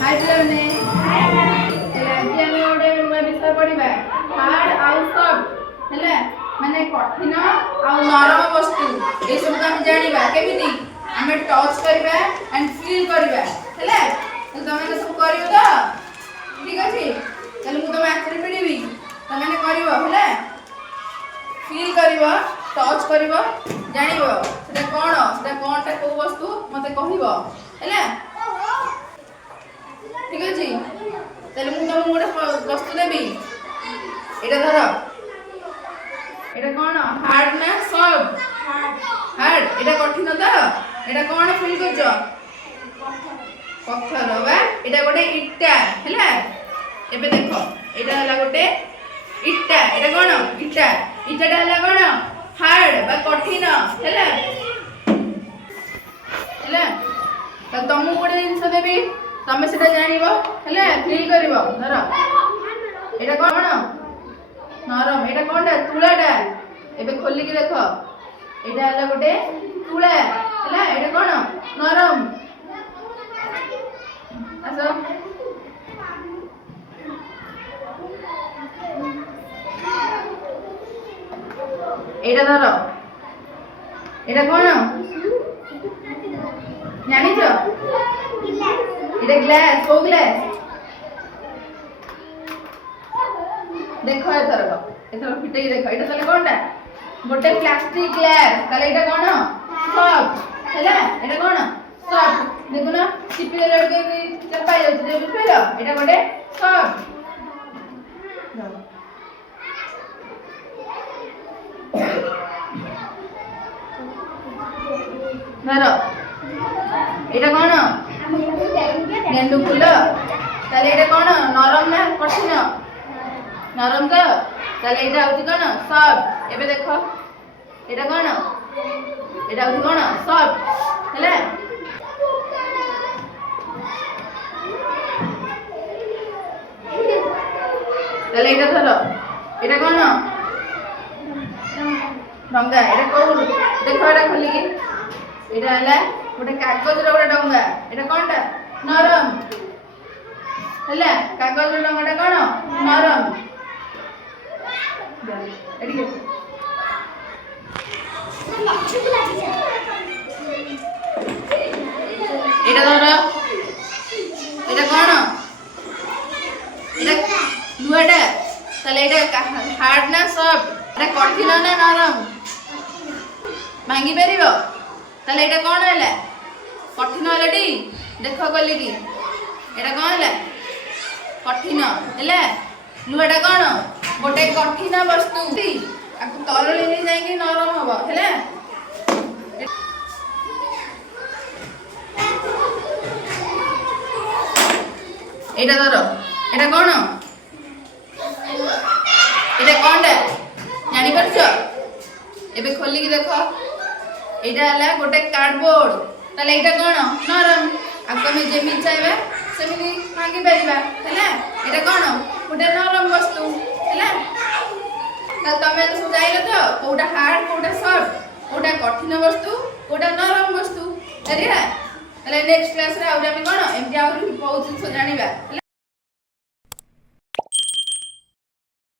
हाय पिलाने आज आम गोटे नुआ विषय पढ़ा हार्ड आउ सॉफ्ट है माने कठिन आउ नरम वस्तु ये सब आम जाना केमी आम टच करवा एंड फील करवा है तुम सब कर तो ठीक अच्छे मुझे तुम आखिरी पीड़बी तुमने कर फील कर टच कर जान कौन कौ वस्तु मत कह ठीक अच्छे मुझे तुमको गोटे वस्तु देवी ये धर ये कौन हार्ड ना सॉफ्ट हार्ड ये कठिन तो ये कौन फील कर पत्थर बा ये गोटे इटा है एबे देख यहाँ गोटे इटा ये कौन इटा इटाटा है कौन हार्ड बा कठिन है तुमको गोटे जिन देवी तमें से जान फील कर धर ये कौन नरम ये कौन तुलाटा एबे खोलिक देख यहाँ है गोटे तुला है ये कौन नरम आस ये धर ये कौन जानिच ये ग्लास को ग्लास देख एथर फिटे देख ये ताले कोनटा गोटे प्लास्टिक ग्लास ताले एटा कोन सॉफ्ट हैला एटा कोन सॉफ्ट देखो ना चिपी देले के चपाई जाउछ दे बुझलो एटा गोटे सॉफ्ट धर एटा कोन गेंडू फूल ताले एटा कोन नरम ना कठिन नरम तो ताले एटा होची कोन सॉफ्ट एबे देखो एटा कोन एटा होची कोन सॉफ्ट हैला ताले एटा धर एटा कोन डंगा एटा को देखो एटा खोली के एटा हला गोटे कागज रो गोटे डंगा एटा कोनटा नरम हैला कागज रो डंगाटा कोन नरम एडी एटा धर एटा कोन एटा लुआटा ताले एटा हार्ड ना सॉफ्ट एटा कठिन ना नरम भांगी परिबो ताले एटा कोन हैला कठिन हैलाटी देख गली की एटा कोन हैला कठिन हैला लुआटा कोन गोटे कठिन वस्तु आपको तलले नहीं जाएंगे नरम हम है एटा धर एटा कौन एटा कौन जानी परछ एबे खोली की देख एटा हला गोटे कार्डबोर्ड ताले एटा कौन नरम आपको में जेमी चाहबा सेमिनी मांगी परिबा हैला एटा कौन गोटे नरम वस्तु हैला तमें सब जाइल तो कोटा हार्ड कोटा सॉफ्ट कोटा कठिन वस्तु कोटा नरम वस्तु नेक्स्ट क्लास रे आउरी हम कोन एमती आउरी बहुत जिंस जानिबा।